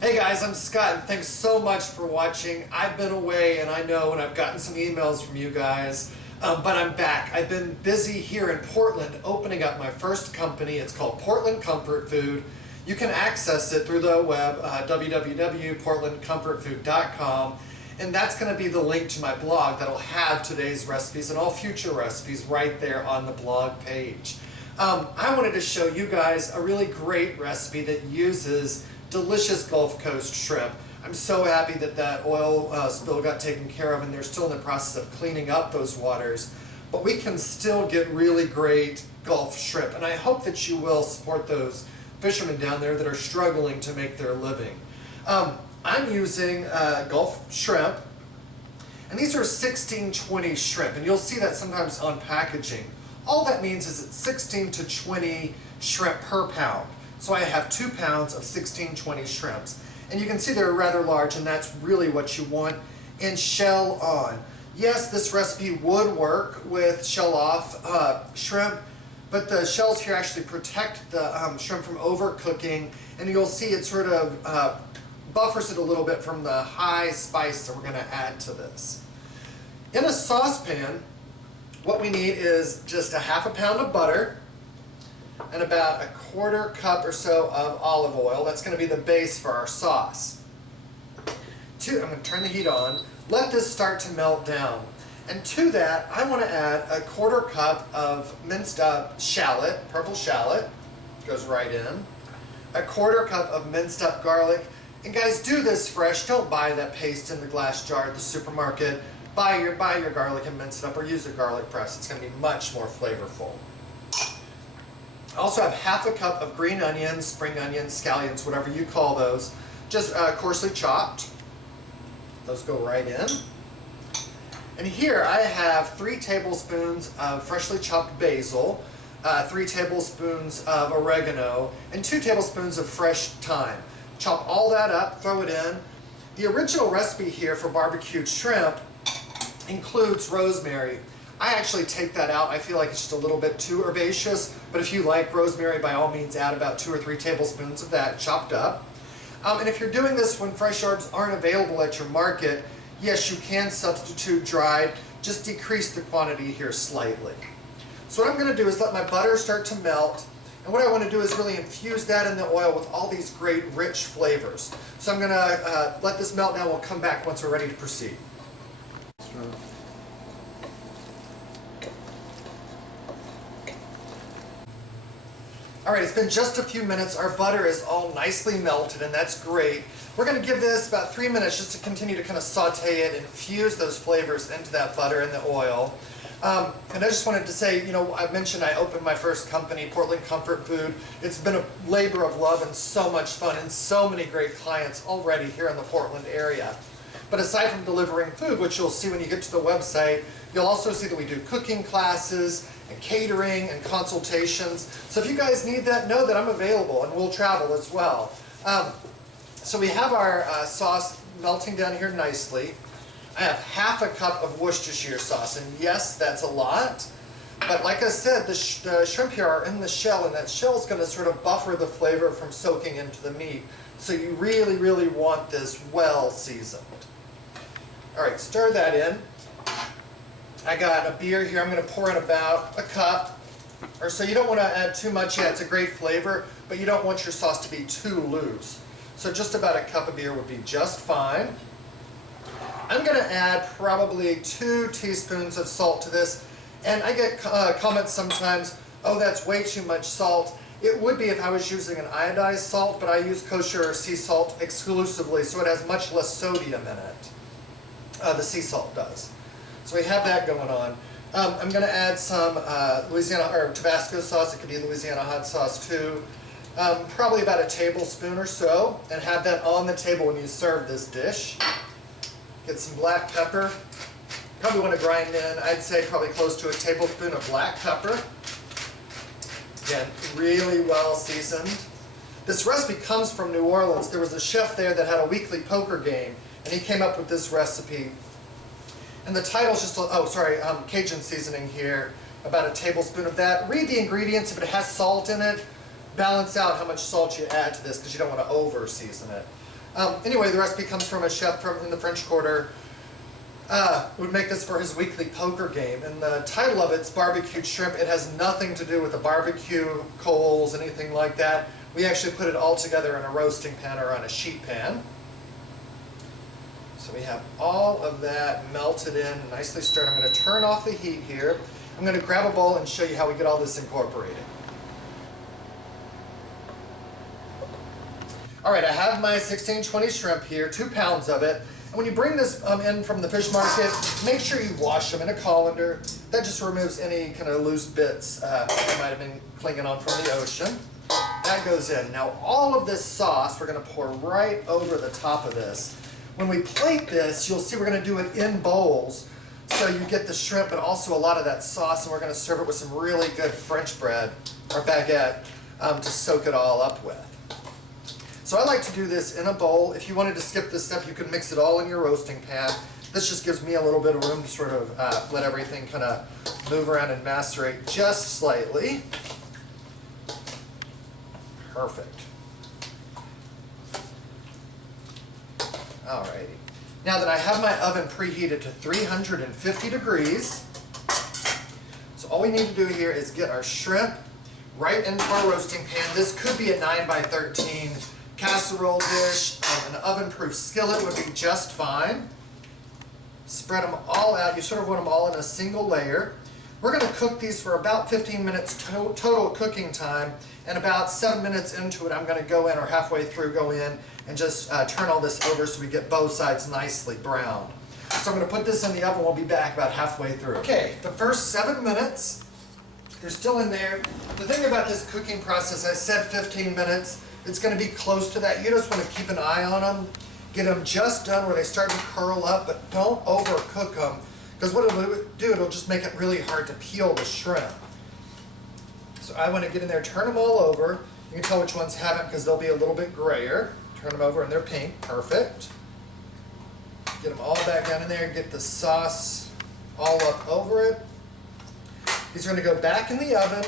Hey guys, I'm Scott and thanks so much for watching. I've been away and I know and I've gotten some emails from you guys, but I'm back. I've been busy here in Portland opening up my first company. It's called Portland Comfort Food. You can access it through the web, www.portlandcomfortfood.com, and that's going to be the link to my blog that'll have today's recipes and all future recipes right there on the blog page. I wanted to show you guys a really great recipe that uses delicious Gulf Coast shrimp. I'm so happy that that oil spill got taken care of and they're still in the process of cleaning up those waters. But we can still get really great Gulf shrimp, and I hope that you will support those fishermen down there that are struggling to make their living. I'm using Gulf shrimp, and these are 1620 shrimp, and you'll see that sometimes on packaging. All that means is it's 16 to 20 shrimp per pound. So I have 2 pounds of 1620 shrimps. And you can see they're rather large, and that's really what you want, and shell on. Yes, this recipe would work with shell off shrimp, but the shells here actually protect the shrimp from overcooking, and you'll see it sort of buffers it a little bit from the high spice that we're going to add to this. In a saucepan, what we need is just a ½ pound of butter, and about a ¼ cup or so of olive oil. That's going to be the base for our sauce. I'm going to turn the heat on. Let this start to melt down. And to that, I want to add a ¼ cup of minced up shallot, purple shallot. Goes right in. A ¼ cup of minced up garlic. And guys, do this fresh. Don't buy that paste in the glass jar at the supermarket. Buy your garlic and mince it up, or use a garlic press. It's going to be much more flavorful. I also have ½ cup of green onions, spring onions, scallions, whatever you call those, just coarsely chopped. Those go right in. And here I have 3 tablespoons of freshly chopped basil, 3 tablespoons of oregano, and 2 tablespoons of fresh thyme. Chop all that up, throw it in. The original recipe here for barbecued shrimp includes rosemary. I actually take that out. I feel like it's just a little bit too herbaceous, but if you like rosemary, by all means add about 2 or 3 tablespoons of that chopped up. And if you're doing this when fresh herbs aren't available at your market, yes, you can substitute dried. Just decrease the quantity here slightly. So what I'm going to do is let my butter start to melt, and what I want to do is really infuse that in the oil with all these great rich flavors. So I'm going to let this melt now. We'll come back once we're ready to proceed. Alright, it's been just a few minutes. Our butter is all nicely melted, and that's great. We're going to give this about 3 minutes just to continue to kind of saute it and infuse those flavors into that butter and the oil. And I just wanted to say, you know, I mentioned I opened my first company, Portland Comfort Food. It's been a labor of love and so much fun, and so many great clients already here in the Portland area. But aside from delivering food, which you'll see when you get to the website, you'll also see that we do cooking classes and catering and consultations. So if you guys need that, know that I'm available, and we'll travel as well. So we have our sauce melting down here nicely. I have ½ cup of Worcestershire sauce, and yes, that's a lot. But like I said, the shrimp here are in the shell, and that shell is going to sort of buffer the flavor from soaking into the meat. So you really, really want this well seasoned. All right, stir that in. I got a beer here. I'm going to pour in about a cup or so. You don't want to add too much yet. It's a great flavor, but you don't want your sauce to be too loose. So just about a cup of beer would be just fine. I'm going to add probably 2 teaspoons of salt to this. And I get comments sometimes, oh, that's way too much salt. It would be if I was using an iodized salt, but I use kosher or sea salt exclusively, so it has much less sodium in it. The sea salt does. So we have that going on. I'm going to add some Louisiana or Tabasco sauce. It could be Louisiana hot sauce too. Probably about a tablespoon or so, and have that on the table when you serve this dish. Get some black pepper. Probably want to grind in, I'd say probably close to a tablespoon of black pepper. Again, really well seasoned. This recipe comes from New Orleans. There was a chef there that had a weekly poker game, and he came up with this recipe. And the title's just, Cajun seasoning here, about a tablespoon of that. Read the ingredients. If it has salt in it, balance out how much salt you add to this, because you don't want to over season it. Anyway, the recipe comes from a chef in the French Quarter. Would make this for his weekly poker game, and the title of it's barbecued shrimp. It has nothing to do with the barbecue coals, anything like that. We actually put it all together in a roasting pan or on a sheet pan. So we have all of that melted in, nicely stirred. I'm going to turn off the heat here. I'm going to grab a bowl and show you how we get all this incorporated. All right, I have my 1620 shrimp here, 2 pounds of it. And when you bring this in from the fish market, make sure you wash them in a colander. That just removes any kind of loose bits that might have been clinging on from the ocean. That goes in. Now all of this sauce we're going to pour right over the top of this. When we plate this, you'll see we're going to do it in bowls, so you get the shrimp and also a lot of that sauce, and we're going to serve it with some really good French bread or baguette to soak it all up with. So I like to do this in a bowl. If you wanted to skip this step, you could mix it all in your roasting pan. This just gives me a little bit of room to sort of let everything kind of move around and macerate just slightly. Perfect. Alrighty. Now that I have my oven preheated to 350 degrees, so all we need to do here is get our shrimp right into our roasting pan. This could be a 9 by 13 casserole dish. An oven-proof skillet would be just fine. Spread them all out. You sort of want them all in a single layer. We're going to cook these for about 15 minutes total cooking time, and about 7 minutes into it I'm going to go in, or halfway through go in, and just turn all this over so we get both sides nicely browned. So I'm going to put this in the oven. We'll be back about halfway through. Okay, the first 7 minutes, they're still in there. The thing about this cooking process, I said 15 minutes. It's going to be close to that. You just want to keep an eye on them. Get them just done where they start to curl up, but don't overcook them, because what it'll do, it'll just make it really hard to peel the shrimp. So I want to get in there, turn them all over. You can tell which ones haven't because they'll be a little bit grayer. Turn them over and they're pink. Perfect. Get them all back down in there. Get the sauce all up over it. These are going to go back in the oven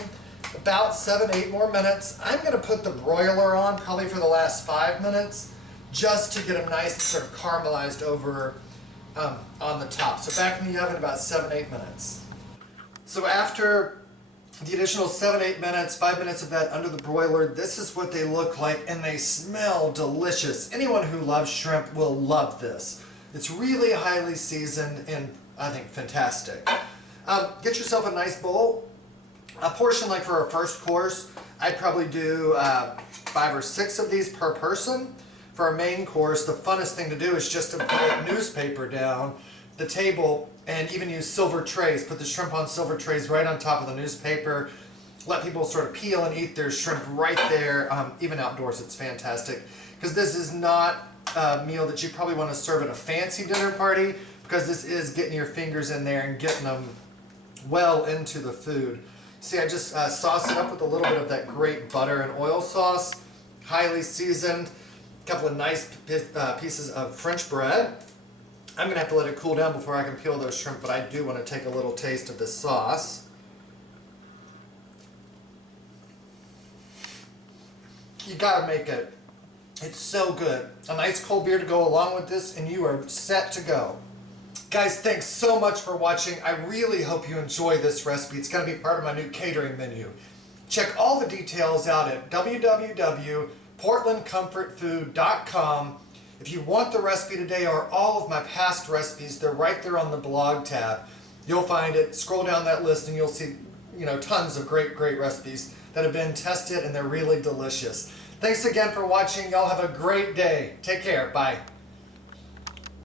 about 7-8 more minutes. I'm going to put the broiler on probably for the last 5 minutes just to get them nice and sort of caramelized over on the top. So back in the oven about 7-8 minutes. So after the additional 7-8 minutes, 5 minutes of that under the broiler, this is what they look like, and they smell delicious. Anyone who loves shrimp will love this. It's really highly seasoned and I think fantastic. Get yourself a nice bowl. A portion like for a first course, I'd probably do 5 or 6 of these per person. For a main course, the funnest thing to do is just to put newspaper down the table and even use silver trays. Put the shrimp on silver trays right on top of the newspaper. Let people sort of peel and eat their shrimp right there. Even outdoors, it's fantastic. Because this is not a meal that you probably want to serve at a fancy dinner party, because this is getting your fingers in there and getting them well into the food. See, I just sauce it up with a little bit of that great butter and oil sauce, highly seasoned, a couple of nice pieces of French bread. I'm going to have to let it cool down before I can peel those shrimp, but I do want to take a little taste of this sauce. You gotta make it. It's so good. A nice cold beer to go along with this, and you are set to go. Guys, thanks so much for watching. I really hope you enjoy this recipe. It's going to be part of my new catering menu. Check all the details out at www.portlandcomfortfood.com. If you want the recipe today or all of my past recipes, they're right there on the blog tab. You'll find it. Scroll down that list and you'll see, tons of great recipes that have been tested, and they're really delicious. Thanks again for watching. Y'all have a great day. Take care. Bye.